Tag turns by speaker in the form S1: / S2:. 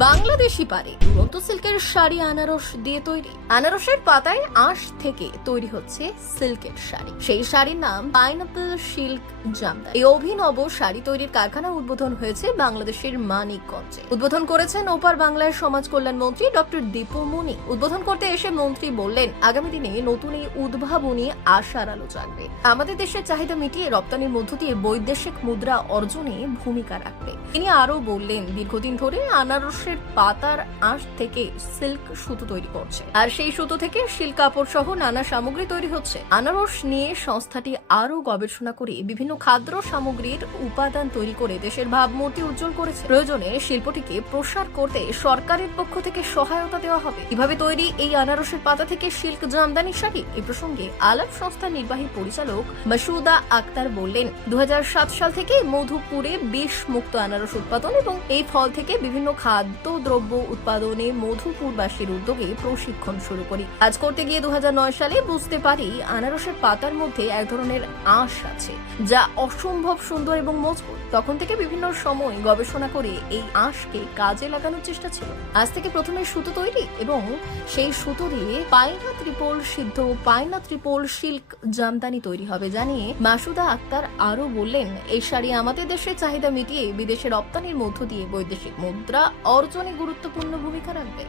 S1: বাংলাদেশি পারে দুরন্ত সিল্কের শাড়ি আনারস দিয়ে তৈরি। আনারসের পাতায় আঁশ থেকে তৈরি হচ্ছে সিল্কের শাড়ি। সেই শাড়ির নাম পাইনাপল সিল্ক জামদা এই অভিনব শাড়ি তৈরির কারখানা উদ্বোধন হয়েছে বাংলাদেশের মানিকগঞ্জে। উদ্বোধন করেছেন ওপার বাংলার সমাজ কল্যাণ মন্ত্রী ডক্টর দীপু মুনি। উদ্বোধন করতে এসে মন্ত্রী বললেন, আগামী দিনে নতুন এই উদ্ভাবনী আশার আলো জাগবে। আমাদের দেশের চাহিদা মিটিয়ে রপ্তানির মধ্য দিয়ে বৈদেশিক মুদ্রা অর্জনে ভূমিকা রাখবে। তিনি আরও বললেন, দীর্ঘদিন ধরে আনারসের পাতার আঁশ থেকে সিল্ক সুতো তৈরি করছে। আর সেই সুতো থেকে সিল্ক কাপড় সহ নানা সামগ্রী তৈরি হচ্ছে। আনারস নিয়ে সংস্থাটি আরও গবেষণা করে বিভিন্ন খাদ্য সামগ্রীর উপাদান তৈরি করে দেশের ভাবমূর্তি উজ্জ্বল করেছে। প্রয়োজনে শিল্পটিকে প্রসার করতে সরকারের পক্ষ থেকে সহায়তা দেওয়া হবে। কীভাবে তৈরি এই আনারসের পাতা থেকে সিল্ক জামদানি শাড়ি? এ প্রসঙ্গে আলাপ সংস্থার নির্বাহী পরিচালক মাসুদা আক্তার বললেন দু হাজার সাত সাল থেকে মধুপুরে বিষ মুক্ত আনারস উৎপাদন এবং এই ফল থেকে বিভিন্ন খাদ্য দ্রব্য উৎপাদনে মধুপুরবাসীর উদ্যোগে প্রশিক্ষণ শুরু করি। কাজ করতে গিয়ে দু সালে বুঝতে পারি আনারসের পাতার মধ্যে এক ধরনের আঁশ আছে, যা অসম্ভব সুন্দর এবং মজবুত। তখন থেকে বিভিন্ন সময় গবেষণা করে এই আঁশকে কাজে লাগানোর চেষ্টা ছিল। আজ থেকে প্রথমে সুতো তৈরি এবং সেই সুতো দিয়ে পায়না ত্রিপল সিদ্ধ পায়না ত্রিপল সিল্ক জামদানি তৈরি হবে জানিয়ে মাসুদা আক্তার আরও বললেন, এই শাড়ি আমাদের দেশের চাহিদা মিটিয়ে বিদেশে রপ্তানির মধ্য দিয়ে বৈদেশিক মুদ্রা অর্জনে গুরুত্বপূর্ণ ভূমিকা রাখবে।